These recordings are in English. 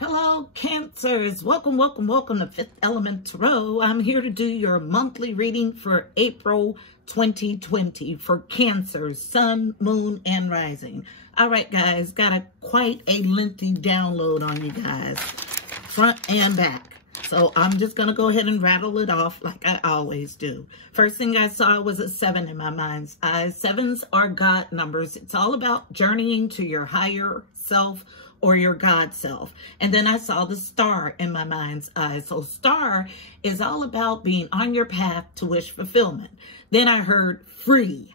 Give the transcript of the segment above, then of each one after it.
Hello, Cancers. Welcome, welcome, welcome to Fifth Element Tarot. I'm here to do your monthly reading for April 2020 for Cancers, Sun, Moon, and Rising. All right, guys, got quite a lengthy download on you guys, front and back. So I'm just going to go ahead and rattle it off like I always do. First thing I saw was a 7 in my mind's eye. 7s are God numbers. It's all about journeying to your higher self or your God self. And then I saw the star in my mind's eye. So star is all about being on your path to wish fulfillment. Then I heard free,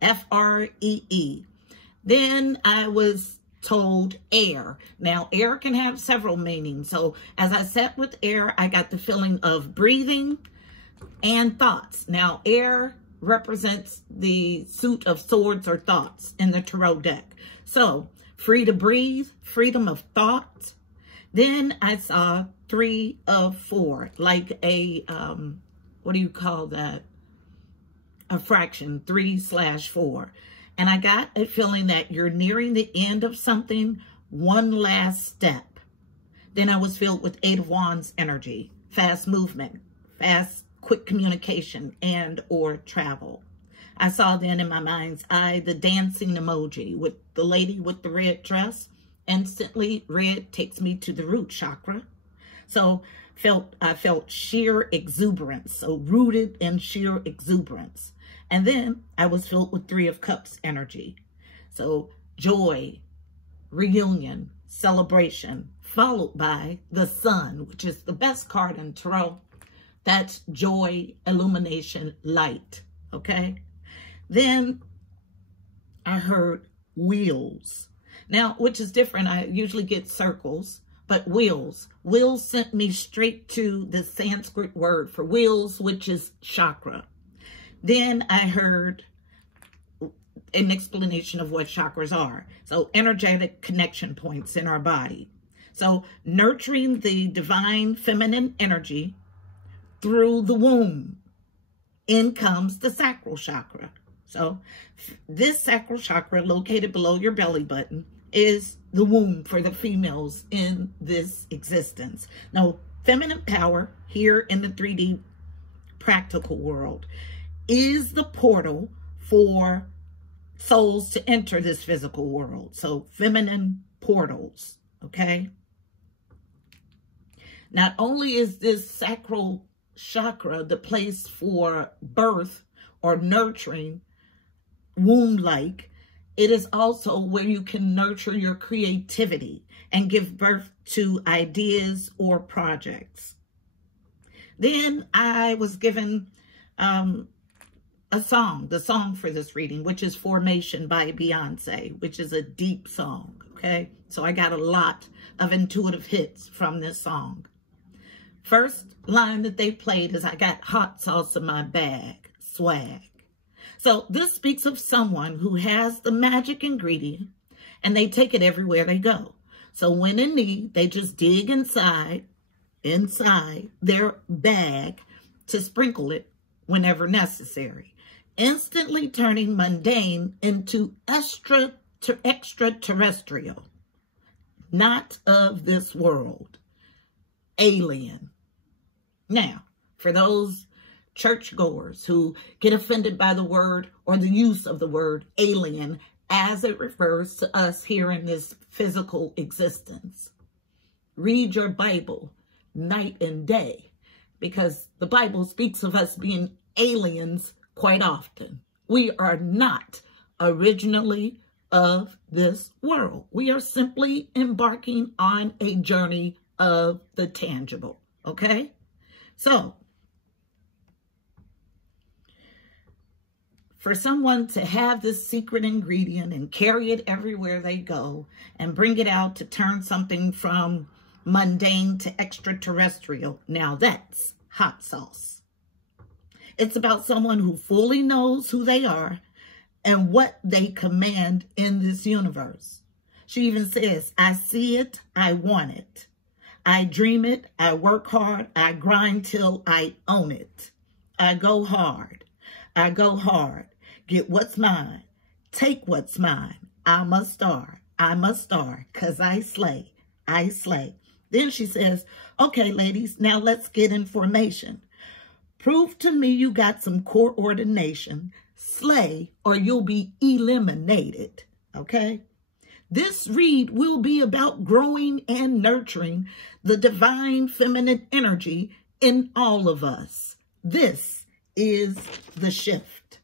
F-R-E-E. Then I was told air. Now, air can have several meanings. So as I sat with air, I got the feeling of breathing and thoughts. Now, air represents the suit of swords or thoughts in the tarot deck. So free to breathe, freedom of thought. Then I saw 3 of 4, like a, what do you call that? A fraction, 3/4. And I got a feeling that you're nearing the end of something, one last step. Then I was filled with 8 of Wands energy, fast movement, fast, quick communication, and or travel. I saw then in my mind's eye the dancing emoji with the lady with the red dress. Instantly, red takes me to the root chakra. So I felt sheer exuberance, so rooted in sheer exuberance. And then I was filled with 3 of Cups energy. So joy, reunion, celebration, followed by the sun, which is the best card in tarot. That's joy, illumination, light, okay? Then I heard wheels. Now, which is different. I usually get circles, but wheels. Wheels sent me straight to the Sanskrit word for wheels, which is chakra. Then I heard an explanation of what chakras are. So energetic connection points in our body. So nurturing the divine feminine energy through the womb. In comes the sacral chakra. So this sacral chakra located below your belly button is the womb for the females in this existence. Now, feminine power here in the 3D practical world is the portal for souls to enter this physical world. So feminine portals, okay? Not only is this sacral chakra the place for birth or nurturing, womb-like, it is also where you can nurture your creativity and give birth to ideas or projects. Then I was given a song, the song for this reading, which is Formation by Beyonce, which is a deep song, okay? So I got a lot of intuitive hits from this song. First line that they played is, I got hot sauce in my bag, swag. So this speaks of someone who has the magic ingredient and they take it everywhere they go. So when in need, they just dig inside their bag to sprinkle it whenever necessary, instantly turning mundane into extraterrestrial, not of this world, alien. Now, for those churchgoers who get offended by the word or the use of the word alien as it refers to us here in this physical existence, read your Bible night and day, because the Bible speaks of us being aliens quite often. We are not originally of this world. We are simply embarking on a journey of the tangible, okay? So, for someone to have this secret ingredient and carry it everywhere they go and bring it out to turn something from mundane to extraterrestrial, now that's hot sauce. It's about someone who fully knows who they are and what they command in this universe. She even says, I see it, I want it. I dream it, I work hard, I grind till I own it. I go hard, I go hard. Get what's mine, take what's mine. I must star, 'cause I slay, I slay. Then she says, okay, ladies, now let's get in formation. Prove to me you got some coordination. Slay or you'll be eliminated. Okay? This read will be about growing and nurturing the divine feminine energy in all of us. This is the shift.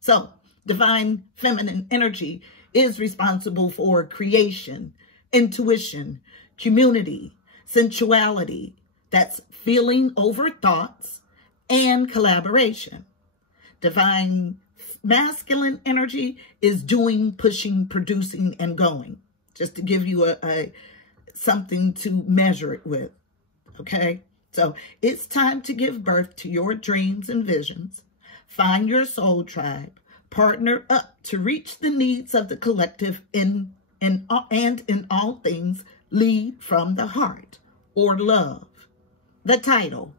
So, divine feminine energy is responsible for creation, intuition, community, sensuality, that's feeling over thoughts, and collaboration. Divine masculine energy is doing, pushing, producing, and going. Just to give you something to measure it with, okay? So it's time to give birth to your dreams and visions. Find your soul tribe. Partner up to reach the needs of the collective and in all things, lead from the heart or love. The title,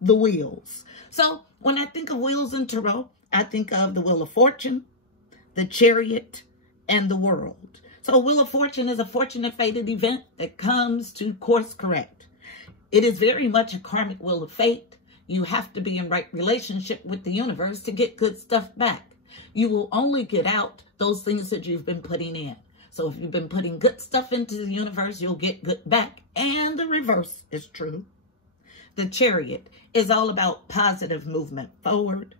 The Wheels. So when I think of wheels in tarot, I think of the Wheel of Fortune, the Chariot, and the World. So Wheel of Fortune is a fortunate fated event that comes to course correct. It is very much a karmic wheel of fate. You have to be in right relationship with the universe to get good stuff back. You will only get out those things that you've been putting in. So if you've been putting good stuff into the universe, you'll get good back. And the reverse is true. The Chariot is all about positive movement forward.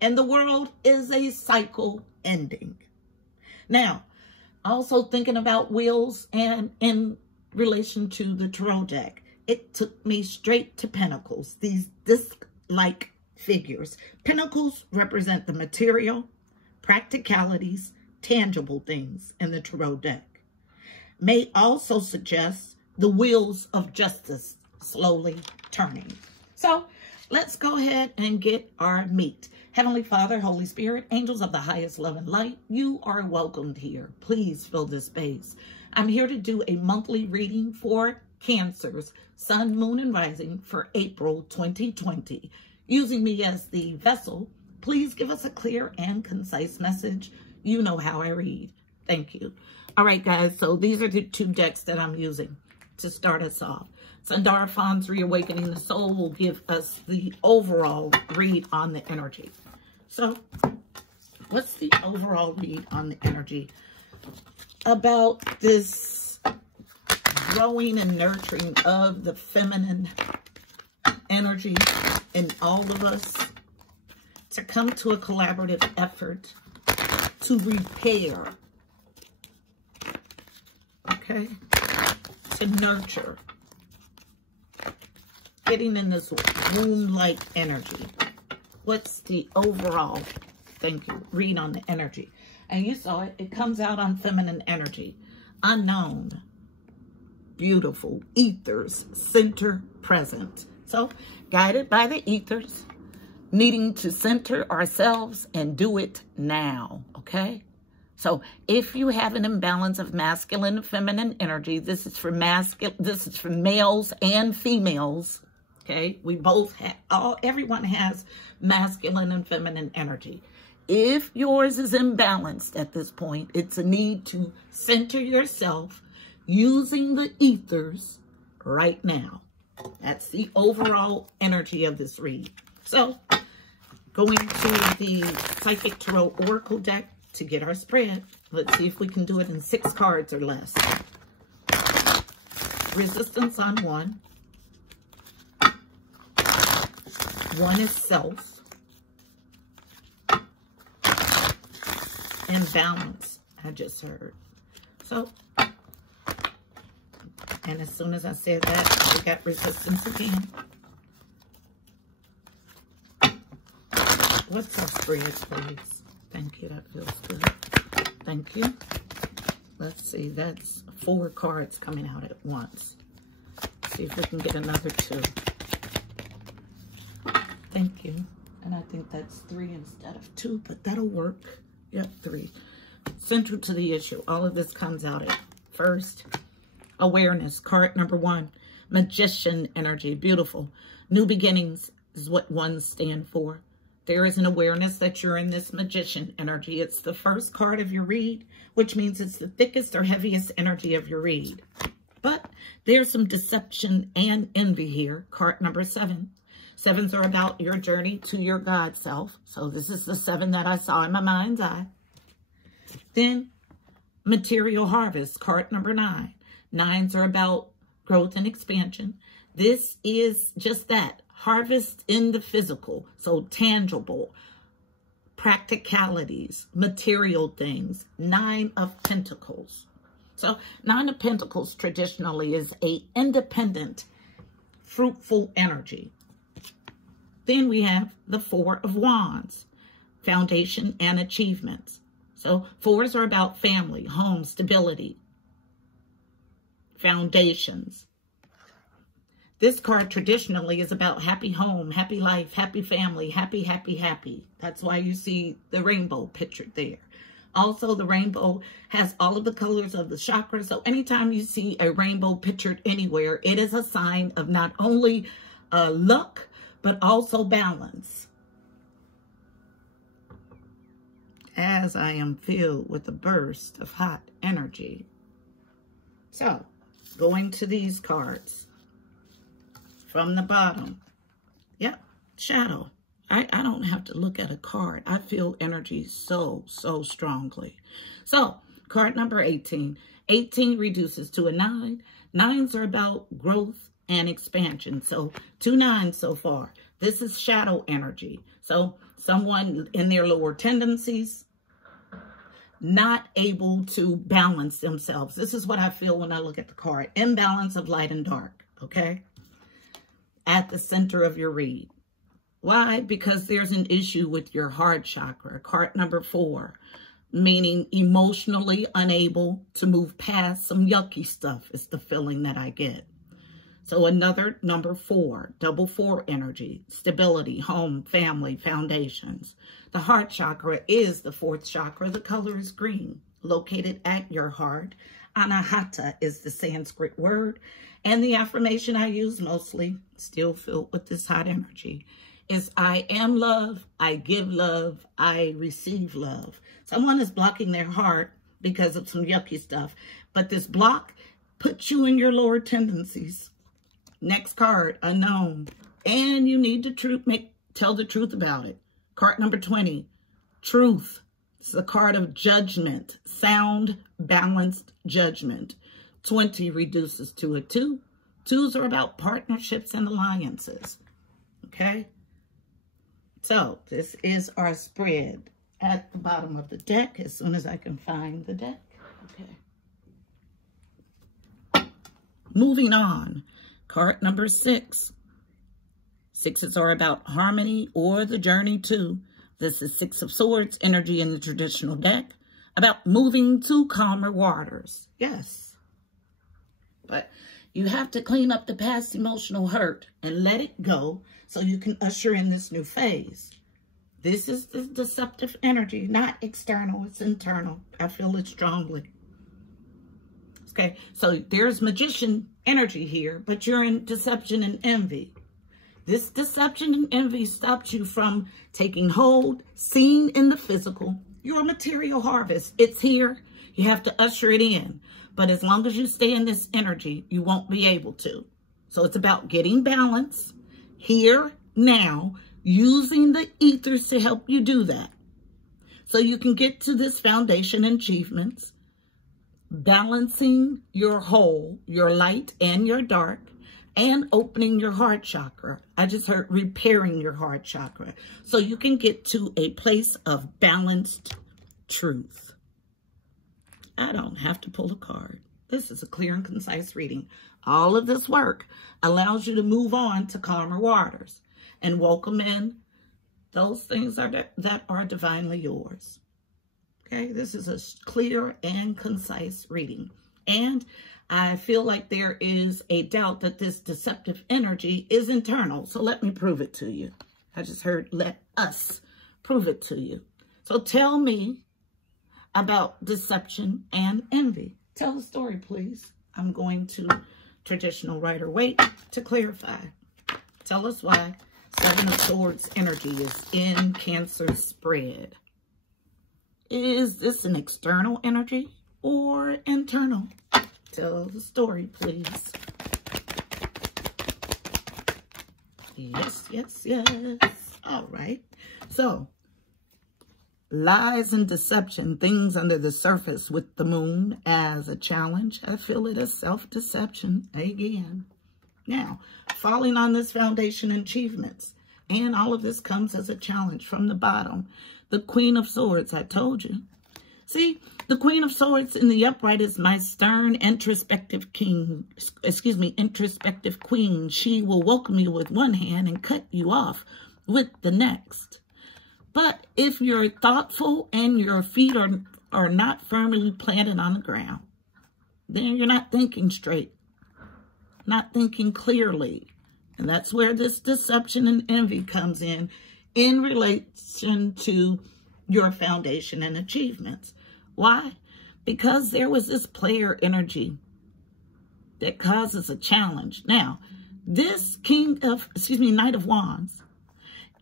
And the World is a cycle ending. Now, also thinking about wheels and in relation to the tarot deck, it took me straight to Pentacles, these disc-like figures. Pentacles represent the material, practicalities, tangible things in the tarot deck. May also suggest the wheels of justice slowly turning. So let's go ahead and get our meat. Heavenly Father, Holy Spirit, angels of the highest love and light, you are welcomed here. Please fill this space. I'm here to do a monthly reading for Cancers, Sun, Moon, and Rising for April 2020. Using me as the vessel, please give us a clear and concise message. You know how I read. Thank you. All right, guys, so these are the two decks that I'm using to start us off. Sandarafon's Reawakening the Soul will give us the overall read on the energy. So, what's the overall read on the energy about this growing and nurturing of the feminine energy in all of us to come to a collaborative effort to repair, okay, to nurture, getting in this womb-like energy. What's the overall, thank you, read on the energy? And you saw it, it comes out on feminine energy. Unknown, beautiful, ethers, center, present. So, guided by the ethers, needing to center ourselves and do it now, okay? So, if you have an imbalance of masculine and feminine energy, this is for males and females. Okay, we both have, everyone has masculine and feminine energy. If yours is imbalanced at this point, it's a need to center yourself using the ethers right now. That's the overall energy of this read. So, going to the Psychic Tarot Oracle deck to get our spread. Let's see if we can do it in 6 cards or less. Resistance on 1. 1 is self. And balance, I just heard. So, and as soon as I said that, we got resistance again. What's our spread, please? Thank you, that feels good. Thank you. Let's see, that's 4 cards coming out at once. See if we can get another 2. Thank you. And I think that's 3 instead of 2, but that'll work. Yep, 3. Central to the issue. All of this comes out at first. Awareness, card number 1. Magician energy, beautiful. New beginnings is what 1s stand for. There is an awareness that you're in this magician energy. It's the first card of your read, which means it's the thickest or heaviest energy of your read. But There's some deception and envy here. Card number 7. 7s are about your journey to your God self. So this is the 7 that I saw in my mind's eye. Then material harvest, card number 9. 9s are about growth and expansion. This is just that, harvest in the physical. So tangible, practicalities, material things. 9 of Pentacles. So 9 of Pentacles traditionally is a independent, fruitful energy. Then we have the 4 of Wands, foundation and achievements. So 4s are about family, home, stability, foundations. This card traditionally is about happy home, happy life, happy family, happy, happy, happy. That's why you see the rainbow pictured there. Also, the rainbow has all of the colors of the chakras. So anytime you see a rainbow pictured anywhere, it is a sign of not only luck, but also balance. As I am filled with a burst of hot energy. So, going to these cards. From the bottom. Yep, shadow. I don't have to look at a card. I feel energy so strongly. So, card number 18. 18 reduces to a 9. 9s are about growth and expansion. So 2 9s so far. This is shadow energy. So someone in their lower tendencies, not able to balance themselves. This is what I feel when I look at the card. Imbalance of light and dark, okay? At the center of your read. Why? Because there's an issue with your heart chakra. Card number 4, meaning emotionally unable to move past some yucky stuff is the feeling that I get. So another number 4, double 4 energy, stability, home, family, foundations. The heart chakra is the 4th chakra. The color is green, located at your heart. Anahata is the Sanskrit word. And the affirmation I use mostly, still filled with this hot energy, is I am love, I give love, I receive love. Someone is blocking their heart because of some yucky stuff. But this block puts you in your lower tendencies. Next card, unknown. And you need to tell the truth about it. Card number 20, truth. It's a card of judgment, sound, balanced judgment. 20 reduces to a 2. 2s are about partnerships and alliances. Okay? So, this is our spread at the bottom of the deck as soon as I can find the deck. Okay. Moving on. Card number 6. 6s are about harmony or the journey to. This is 6 of Swords energy in the traditional deck. About moving to calmer waters. Yes. But you have to clean up the past emotional hurt and let it go so you can usher in this new phase. This is the deceptive energy, not external, it's internal. I feel it strongly. Okay, so there's magician energy here, but you're in deception and envy. This deception and envy stops you from taking hold, seeing in the physical. Your material harvest, it's here. You have to usher it in. But as long as you stay in this energy, you won't be able to. So it's about getting balance here, now, using the ethers to help you do that. So you can get to this foundation achievements, balancing your whole, your light and your dark, and opening your heart chakra. I just heard repairing your heart chakra. So you can get to a place of balanced truth. I don't have to pull a card. This is a clear and concise reading. All of this work allows you to move on to calmer waters and welcome in those things that are divinely yours. Okay, this is a clear and concise reading. And I feel like there is a doubt that this deceptive energy is internal. So let me prove it to you. I just heard, let us prove it to you. So tell me about deception and envy. Tell the story, please. I'm going to traditional Rider Waite to clarify. Tell us why 7 of Swords energy is in Cancer's spread. Is this an external energy or internal? Tell the story, please. Yes, yes, yes. All right. So, lies and deception, things under the surface with the moon as a challenge. I feel it as self-deception again. Now, falling on this foundation achievements. And all of this comes as a challenge from the bottom. The Queen of Swords, I told you. See, the Queen of Swords in the upright is my stern, introspective introspective queen. She will welcome you with one hand and cut you off with the next. But if you're thoughtful and your feet are not firmly planted on the ground, then you're not thinking straight, not thinking clearly. And that's where this deception and envy comes in relation to your foundation and achievements. Why? Because there was this player energy that causes a challenge. Now, this Knight of Wands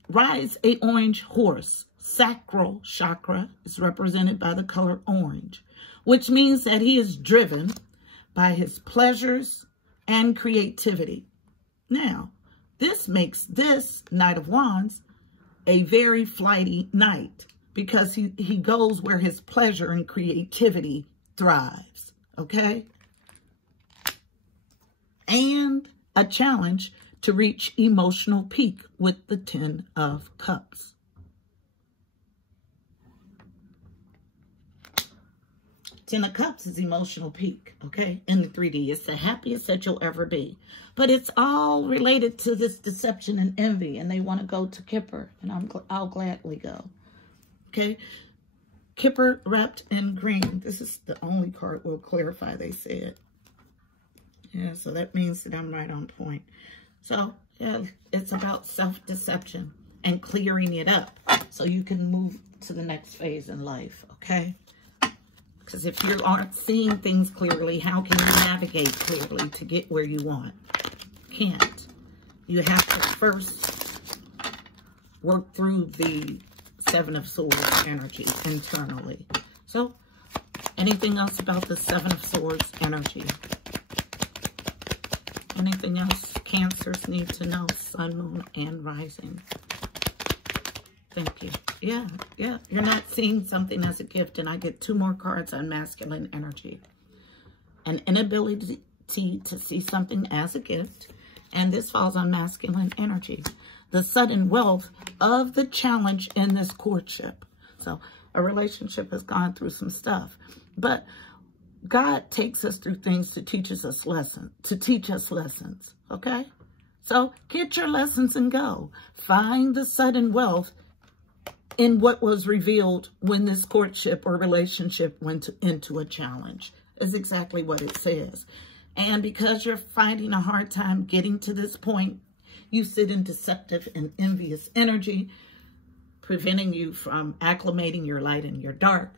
rides a orange horse. Sacral chakra is represented by the color orange, which means that he is driven by his pleasures and creativity. Now, this makes this Knight of Wands a very flighty knight, because he goes where his pleasure and creativity thrives, okay? And a challenge to reach emotional peak with the 10 of Cups. Ten of Cups is emotional peak, okay? In the 3D, it's the happiest that you'll ever be. But it's all related to this deception and envy, and they want to go to Kipper, and I'll gladly go. Okay, Kipper wrapped in green. This is the only card we'll clarify, they said. Yeah, so that means that I'm right on point. So, yeah, it's about self-deception and clearing it up so you can move to the next phase in life, okay? Because if you aren't seeing things clearly, how can you navigate clearly to get where you want? Can't. You have to first work through the 7 of Swords energy internally. So, anything else about the 7 of Swords energy? Anything else Cancers need to know? Sun, Moon, and Rising. Thank you. Yeah. You're not seeing something as a gift, and I get 2 more cards on masculine energy. An inability to see something as a gift, and this falls on masculine energy. The sudden wealth of the challenge in this courtship. So a relationship has gone through some stuff, but God takes us through things to teach us lessons, okay? So get your lessons and go. Find the sudden wealth in what was revealed when this courtship or relationship went into a challenge. Is exactly what it says. And because you're finding a hard time getting to this point, you sit in deceptive and envious energy, preventing you from acclimating your light and your dark,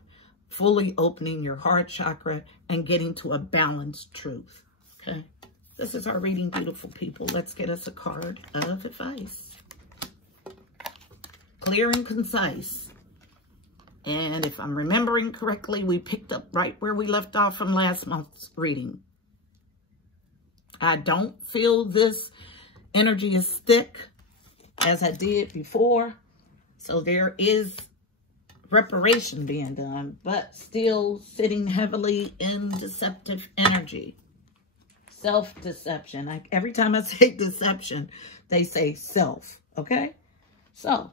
fully opening your heart chakra, and getting to a balanced truth. Okay? This is our reading, beautiful people. Let's get us a card of advice. Clear and concise. And if I'm remembering correctly, we picked up right where we left off from last month's reading. I don't feel this energy is thick as I did before. So there is reparation being done, but still sitting heavily in deceptive energy. Self-deception. Like every time I say deception, they say self. Okay? So,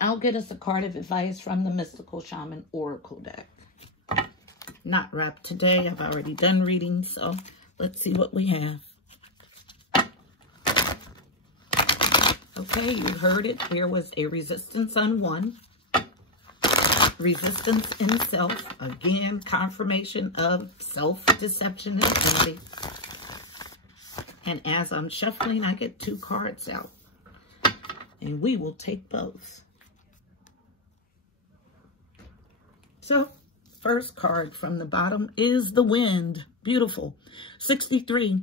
I'll get us a card of advice from the Mystical Shaman Oracle deck. Not wrapped today. I've already done reading, so let's see what we have. Okay, you heard it. There was a resistance on 1. Resistance in self. Again, confirmation of self-deception and envy. And as I'm shuffling, I get 2 cards out. And we will take both. So, first card from the bottom is the Wind. Beautiful. 63.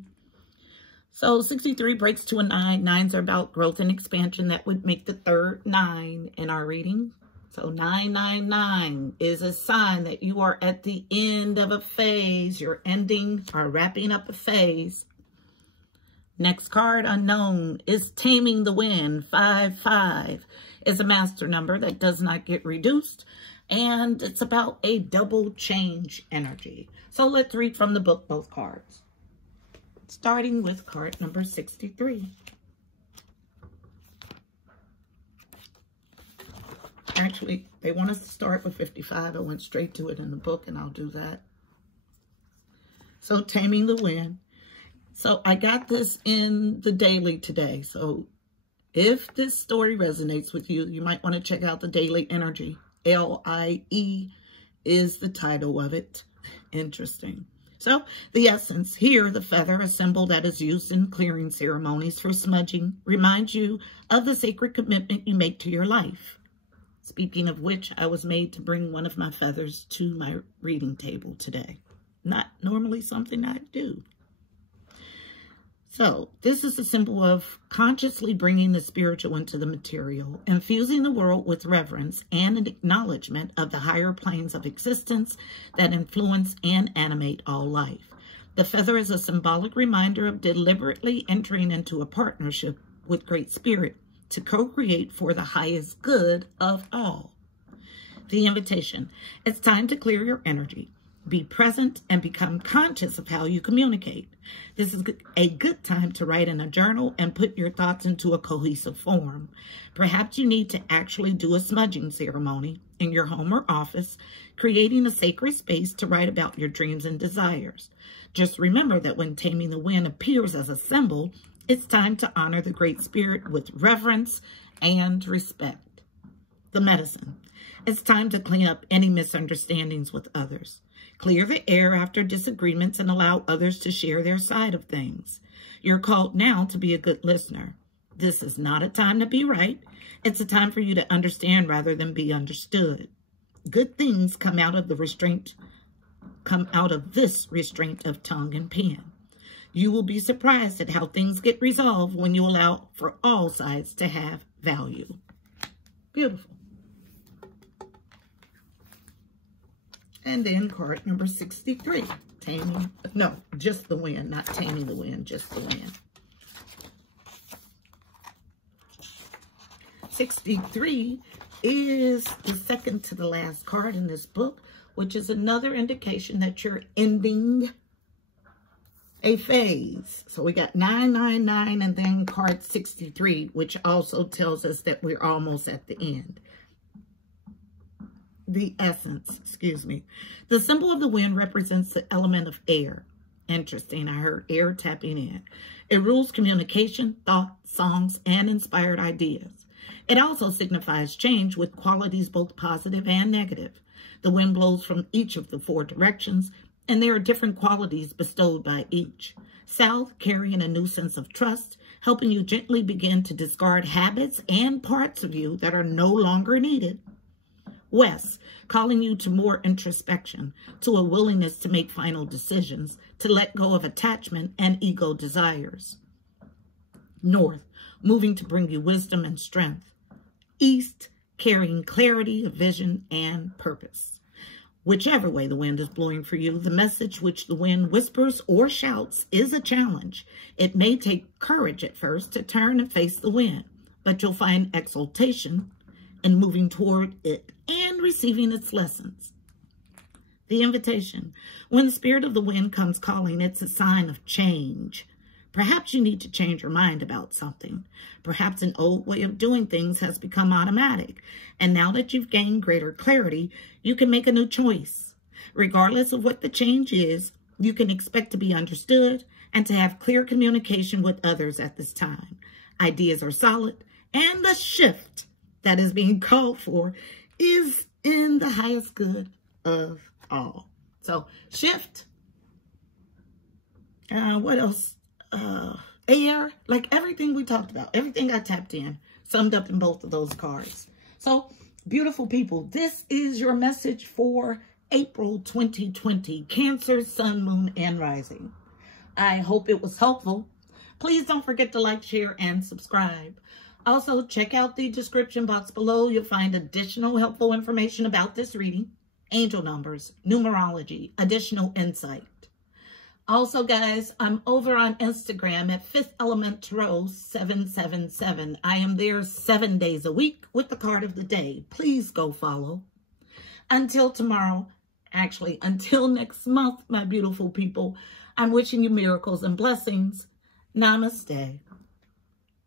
So 63 breaks to a 9. 9s are about growth and expansion. That would make the 3rd 9 in our reading. So 999 is a sign that you are at the end of a phase. You're ending or wrapping up a phase. Next card, unknown, is taming the wind. 55 is a master number that does not get reduced. And it's about a double change energy. So let's read from the book, both cards. Starting with card number 63. Actually, they want us to start with 55. I went straight to it in the book, and I'll do that. So, taming the wind. So, I got this in the daily today. So, if this story resonates with you, you might want to check out the daily energy. L-I-E is the title of it. Interesting. So, the essence here, the feather, a symbol that is used in clearing ceremonies for smudging, reminds you of the sacred commitment you make to your life. Speaking of which, I was made to bring one of my feathers to my reading table today. Not normally something I do. So, this is a symbol of consciously bringing the spiritual into the material, infusing the world with reverence and an acknowledgement of the higher planes of existence that influence and animate all life. The feather is a symbolic reminder of deliberately entering into a partnership with Great Spirit to co-create for the highest good of all. The invitation. It's time to clear your energy. Be present and become conscious of how you communicate. This is a good time to write in a journal and put your thoughts into a cohesive form. Perhaps you need to actually do a smudging ceremony in your home or office, creating a sacred space to write about your dreams and desires. Just remember that when taming the wind appears as a symbol, it's time to honor the Great Spirit with reverence and respect. The medicine. It's time to clean up any misunderstandings with others. Clear the air after disagreements and allow others to share their side of things. You're called now to be a good listener. This is not a time to be right. It's a time for you to understand rather than be understood. Good things come out of this restraint of tongue and pen. You will be surprised at how things get resolved when you allow for all sides to have value. Beautiful. And then card number 63. Just the wind, not taming the wind, just the wind. 63 is the second to the last card in this book, which is another indication that you're ending a phase. So we got 999 and then card 63, which also tells us that we're almost at the end. The essence, The symbol of the wind represents the element of air. Interesting, I heard air tapping in. It rules communication, thought, songs, and inspired ideas. It also signifies change with qualities both positive and negative. The wind blows from each of the four directions, and there are different qualities bestowed by each. South, carrying a new sense of trust, helping you gently begin to discard habits and parts of you that are no longer needed. West, calling you to more introspection, to a willingness to make final decisions, to let go of attachment and ego desires. North, moving to bring you wisdom and strength. East, carrying clarity of vision and purpose. Whichever way the wind is blowing for you, the message which the wind whispers or shouts is a challenge. It may take courage at first to turn and face the wind, but you'll find exaltation in moving toward it and receiving its lessons. The invitation. When the spirit of the wind comes calling, it's a sign of change. Perhaps you need to change your mind about something. Perhaps an old way of doing things has become automatic. And now that you've gained greater clarity, you can make a new choice. Regardless of what the change is, you can expect to be understood and to have clear communication with others at this time. Ideas are solid, and the shift that is being called for is in the highest good of all. So, shift. What else? Air, like everything we talked about, everything I tapped in, summed up in both of those cards. So, beautiful people, this is your message for April 2020, Cancer, Sun, Moon, and Rising. I hope it was helpful. Please don't forget to like, share, and subscribe. Also, check out the description box below. You'll find additional helpful information about this reading, angel numbers, numerology, additional insight. Also, guys, I'm over on Instagram at Fifth Element Tarot 777. I am there 7 days a week with the card of the day. Please go follow. Until tomorrow, actually, until next month, my beautiful people, I'm wishing you miracles and blessings. Namaste.